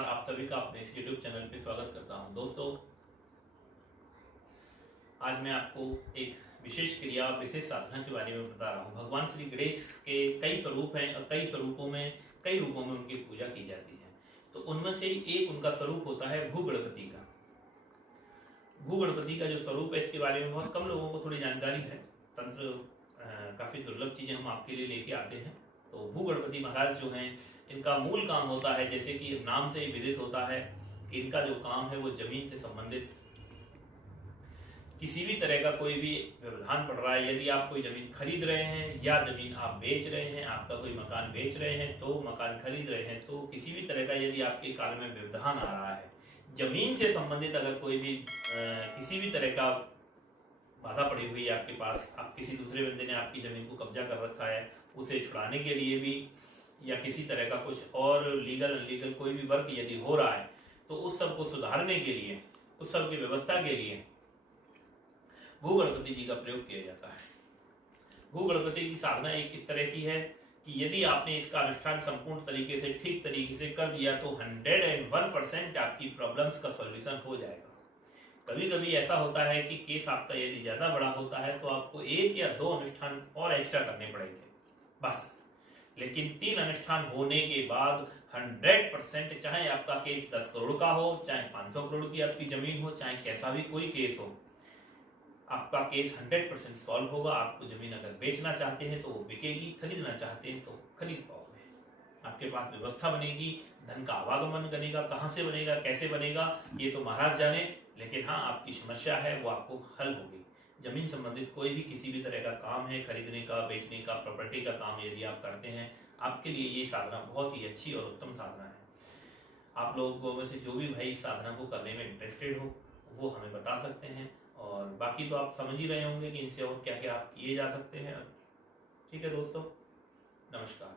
नमस्कार, आप सभी का अपने इस YouTube चैनल पे स्वागत करता हूं। दोस्तों, आज मैं आपको एक विशेष क्रिया और विशेष साधना के बारे में बता रहा हूं। भगवान श्री गणेश के कई स्वरूप हैं और कई रूपों में उनकी पूजा की जाती है। तो उनमें से एक उनका स्वरूप होता है भूगणपति का। भूगणपति का जो स्वरूप है, इसके बारे में बहुत कम लोगों को थोड़ी जानकारी है। तंत्र काफ़ी दुर्लभ चीज़ें हम आपके लिए लेके आते हैं। तो भूगणपति महाराज जो हैं, इनका मूल काम होता है, जैसे कि नाम से ही विदित होता है कि इनका जो काम है वो जमीन से संबंधित किसी भी तरह का कोई भी व्यवधान पड़ रहा है। यदि आप कोई जमीन खरीद रहे हैं या जमीन आप बेच रहे हैं, आपका कोई मकान बेच रहे हैं, तो मकान खरीद रहे हैं, तो किसी भी तरह का यदि आपके काल में व्यवधान आ रहा है, जमीन से संबंधित अगर कोई भी किसी भी तरह का बाधा पड़ी हुई है आपके पास, आप किसी दूसरे बंदे ने आपकी जमीन को कब्जा कर रखा है, उसे छुड़ाने के लिए भी या किसी तरह का कुछ और लीगल अनलीगल कोई भी वर्क यदि हो रहा है, तो उस सब को सुधारने के लिए, उस सब की व्यवस्था के लिए भूगणपति जी का प्रयोग किया जाता है। भूगणपति की साधना एक इस तरह की है कि यदि आपने इसका अनुष्ठान संपूर्ण तरीके से ठीक तरीके से कर दिया तो 101% आपकी प्रॉब्लम्स का सॉल्यूशन हो जाएगा। कभी कभी ऐसा होता है कि केस आपका यदि ज़्यादा बड़ा होता है तो आपको 1 या 2 अनुष्ठान और एक्स्ट्रा करने पड़ेंगे बस। लेकिन 3 अनुष्ठान होने के बाद 100%, चाहे आपका केस 10 करोड़ का हो, चाहे 500 करोड़ की आपकी जमीन हो, चाहे कैसा भी कोई केस हो, आपका केस 100% सॉल्व होगा। आपको जमीन अगर बेचना चाहते हैं तो वो बिकेगी, खरीदना चाहते हैं तो खरीद पाओगे। आपके पास व्यवस्था बनेगी, धन का आवागमन बनेगा। कहाँ से बनेगा, कैसे बनेगा, ये तो महाराज जाने, लेकिन हाँ, आपकी समस्या है वो आपको हल होगी। जमीन संबंधित कोई भी किसी भी तरह का काम है, खरीदने का, बेचने का, प्रॉपर्टी का काम यदि आप करते हैं, आपके लिए ये साधना बहुत ही अच्छी और उत्तम साधना है। आप लोगों में से जो भी भाई इस साधना को करने में इंटरेस्टेड हो, वो हमें बता सकते हैं। और बाकी तो आप समझ ही रहे होंगे कि इनसे और क्या क्या आप किए जा सकते हैं। ठीक है दोस्तों, नमस्कार।